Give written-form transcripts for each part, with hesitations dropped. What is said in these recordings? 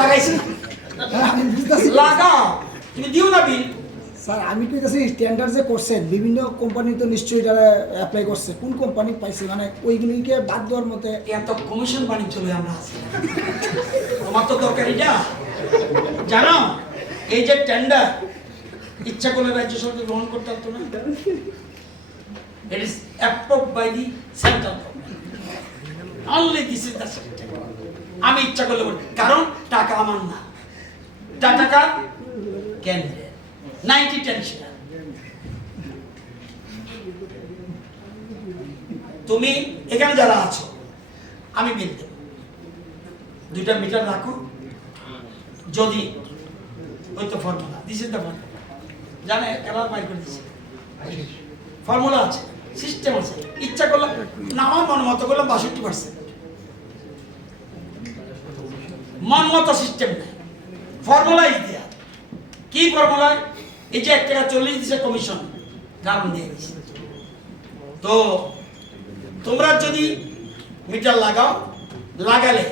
লাগাইছি আমি বুঝতেছি লাগাও তুমি দিও না বিল স্যার আমি কি কাছে স্ট্যান্ডার্ড যে করছেন বিভিন্ন কোম্পানি তো নিশ্চয়ই যারা অ্যাপ্লাই করছে কোন কোম্পানি পাইছে মানে ওইগুলিকে বাদ দেওয়ার মতে এত কমিশন বাণিজ্য লই আমরা আছি তোমার তো দরকার এটা জানো এই যে টেন্ডার ইচ্ছা করলে রাজ্য সরকার গ্রহণ করতে পারতো না it is approved by the central government only this is the system আমি ইচ্ছা করলে বলি কারণ টাকা আমার না টাকা কেন্দ্রের 90-10 শেয়ার তুমি এখানে যারা আছো আমি বিল দেব 2টা মিটার রাখো যদি ওই তো formula this is the formula জানে এবার বাইর করে দিছি ফর্মুলা আছে সিস্টেম আছে ইচ্ছা করলে নামার মন মতো করলে 62% মন মতো সিস্টেম নেই ফর্মুলা ইজ দেয়ার কি ফর্মুলা এই যে 1 টাকা 40 দিছে কমিশন কারণ দিয়ে দিছে তো তোমরা যদি মিটার লাগাও লাগালে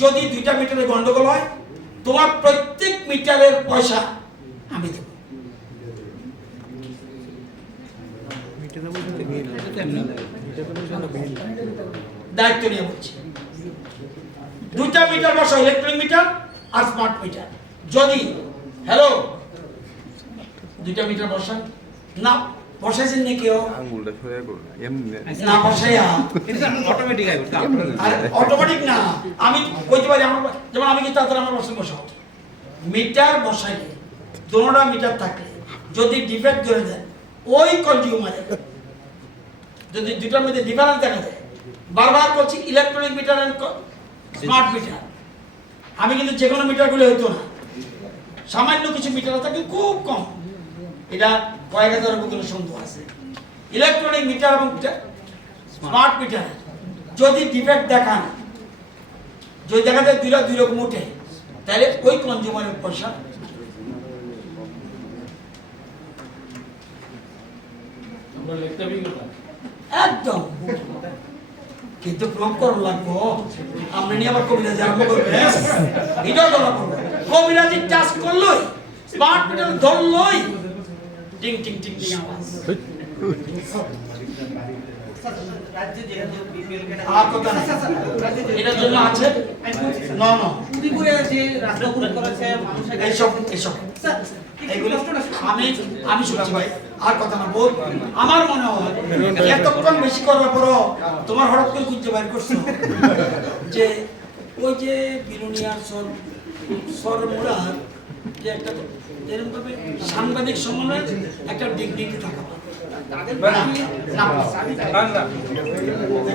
যদি 2টা মিটারে গন্ডগোল হয় তোমার প্রত্যেক মিটারের পয়সা আমি দেব দায়িত্ব নিয়ে বলছি 2টা মিটার বসা ইলেকট্রনিক মিটার আর স্মার্ট মিটার যদি হ্যালো 2টা মিটার বসা না বসাইছেন না কেউ আঙুলটা সরে করুন এমনি না বসাইয়া এটা অটোমেটিক আইবে আর অটোমেটিক না আমি কইতে পারি আমার যেমন আমি কি তাড়াতাড়ি আমার বসে বসাও মিটার বসাইলে দুটোটা মিটার থাকলে যদি ডিফেক্ট ধরে দেয় ওই কনজিউমারে যদি দুটার মধ্যে ডিফারেন্স দেখা যায় বারবার বলছি electronic meter and smart meter আমি কিন্তু যে কোনো মিটারগুলো হইতো না সামান্য কিছু মিটার থাকে খুব কম এটা কয়েক হাজার কোনো সন্দেহ আছে ইলেকট্রনিক মিটার এবং স্মার্ট মিটার যদি ডিফেক্ট দেখান যদি দেখা যায় দুই রকম উঠে তাহলে ওই কনজিউমারের পয়সা একদম কিন্তু প্রয়োগ করা লাগবো আমরা নিয়ে আবার কবিরাজ আরম্ভ করবে এটাও ধরা পড়বে কবিরাজি টাচ করলোই স্মার্ট মিটার ধরলোই টিং টিং টিং টিং আওয়াজ এটার জন্য আছে না না আমি শুনছি ভাই আর কথা না বল আমার মনে হয় এতক্ষণ বেশি করার পরও তোমার হঠাৎ করে খুঁজে বাইর করছো যে ওই যে বিলুনিয়ার সরমুড়ার যে একটা এরকম ভাবে সাংবাদিক সম্মেলনে একটা ডিগনিটি থাকা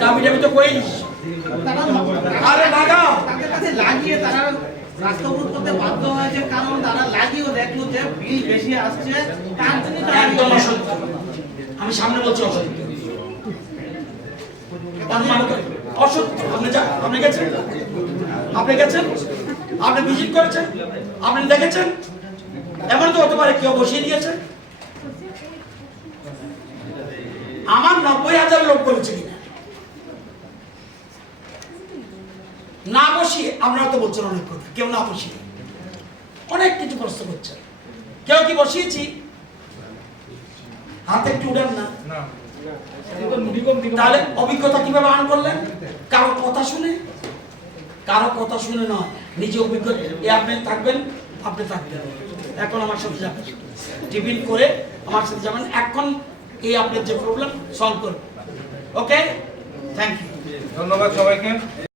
দাবি তো কই আরে লাগাও তাদের কাছে লাগিয়ে তারা রাস্তা অবরোধ করতে বাধ্য হয়েছে কারণ তারা লাগিয়েও দেখলো যে বিল বেশি আসছে তার জন্য একদম অসত্য আমি সামনে বলছি অসত্য অসত্য আপনি গেছেন আপনি ভিজিট করেছেন আপনি দেখেছেন এমন তো হতে পারে কেউ বসিয়ে দিয়েছে আমার 90,000 লোক বলেছে কিনা না বসিয়ে আমরা তো বলছেন অনেক কথা কেউ না বসিয়ে অনেক কিছু প্রশ্ন করছে কেউ কি বসিয়েছি হাতে একটু উড়ান না তাহলে অভিজ্ঞতা কিভাবে আর্ন করলেন কারো কথা শুনে নয় নিজে অভিজ্ঞতা আপনি থাকবেন এখন আমার সাথে যাবেন টিফিন করে আমার সাথে যাবেন এখন এই আপনার যে প্রবলেম সলভ করবেন ওকে থ্যাংক ইউ ধন্যবাদ সবাইকে।